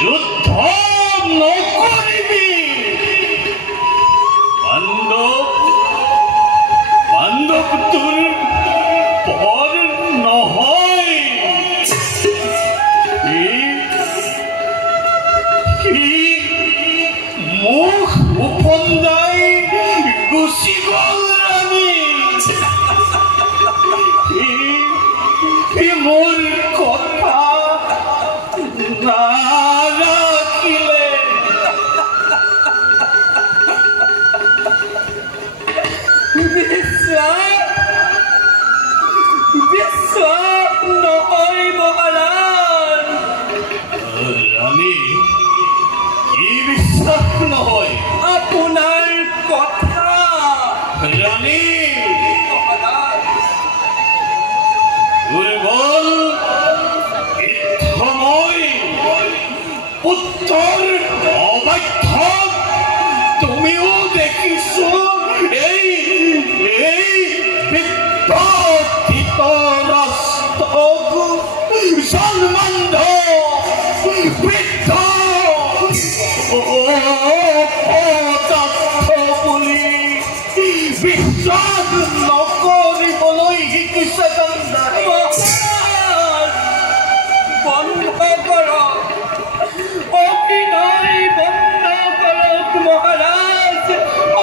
যুদ্ধ নকৰিবি পাণ্ডৱ তোৰ পৰ নহয় মুখ উপন্দাই গুচি গ'ল ৰাণী মোৰ কথা নাৰাখিলে বিশ্বাস নহয় মহাৰাজ ৰাণী কি বিশ্বাস নহয় আপোনাৰ কথা ৰাণী দুৰ্বল সময় পুত্ৰৰ অবাধ্য তুমিও দেখিছো এই বিদ্যুৎ ৰাষ্ট্ৰক জন্মান্ধ বৃদ্ধ বুলি বিশ্বাস নকৰিবলৈ শিকিছে গান্ধাৰী বন্ধ কৰক অভিনয় বন্ধ কৰক মহাৰাজ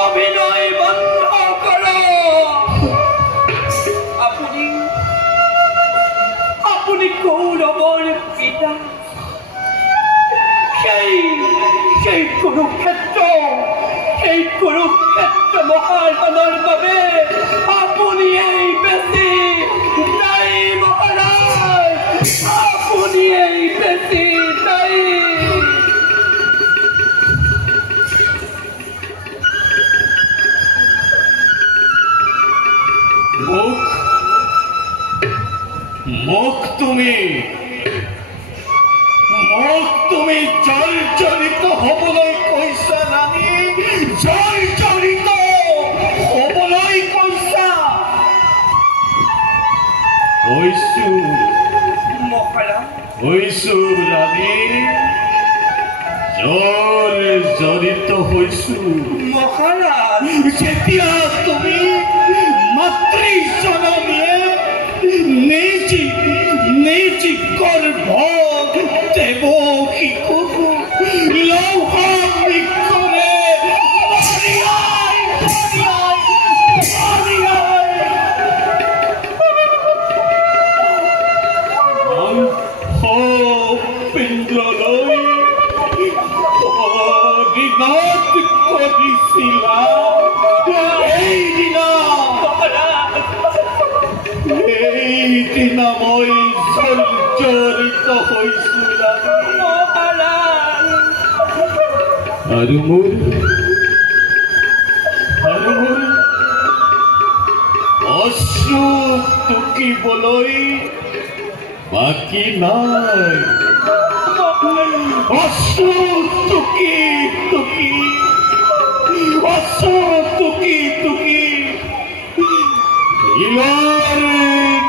অভিনয় বন্ধ কৰক আপুনি কৌৰৱৰ পিতা সেই কুৰুক্ষেত্ৰ মহাৰণৰ বাবে আপুনিয়েই বেছি দায়ী মহাৰাজ আপুনিয়েই বেছি দায়ী মোক তুমি জৰ্জৰিত হ'বলৈ কৈছা ৰাণী জৰ্জৰিত হ'বলৈ কৈছা হৈছো ৰাণী জৰ্জৰিত হৈছো মহাৰাজ যেতিয়া তুমি মাতৃ জননীয়ে নিজ গৰ্ভ দেৱ শিশুক লৌহ বৃক্ষৰে পিণ্ডলৈ পৰিণত কৰিছিলা এইদিনা মই জৰ্জৰিত হৈছো আৰু মোৰ অশ্ৰু টুকিবলৈ বাকী নাই অশ্ৰু টুকি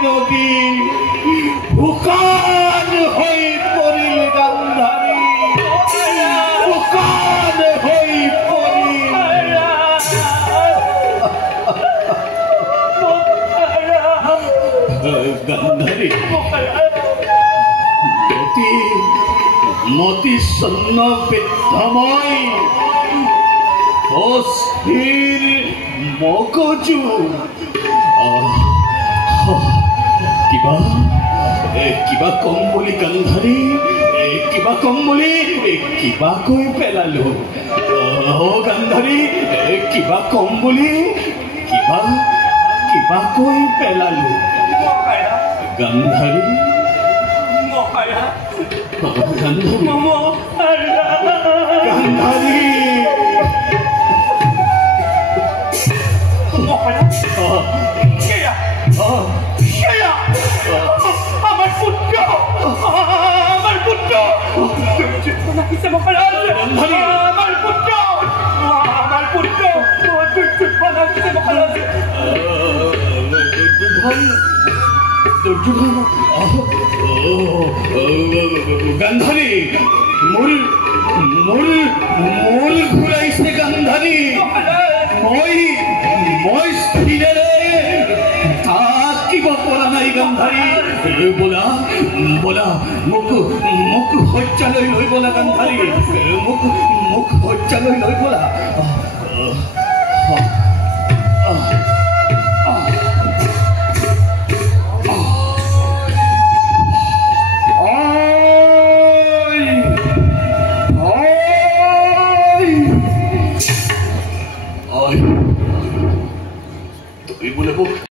নদী শুকান হৈ পৰিল গান্ধাৰী শুকান হৈ পৰিল গান্ধাৰী মতি চন্ন বৃদ্ধময় অস্থিৰ মগজু কিবা কম বুলি গান্ধাৰী কিবা কম বুলি কিবা কৈ পেলালো গান্ধাৰী কিবা কম বুলি কিবা কৈ পেলালো গান্ধাৰী দুৰ্যোধন গান্ধাৰী মোৰ মোৰ মোৰ ঘূৰাইছে গান্ধাৰী মই স্থিৰেৰে থাকিব পৰা নাই গান্ধাৰী বোলা বোলা মোক শয্যালৈ লৈ বোলা গান্ধাৰী মোক শয্যালৈ লৈ বোলা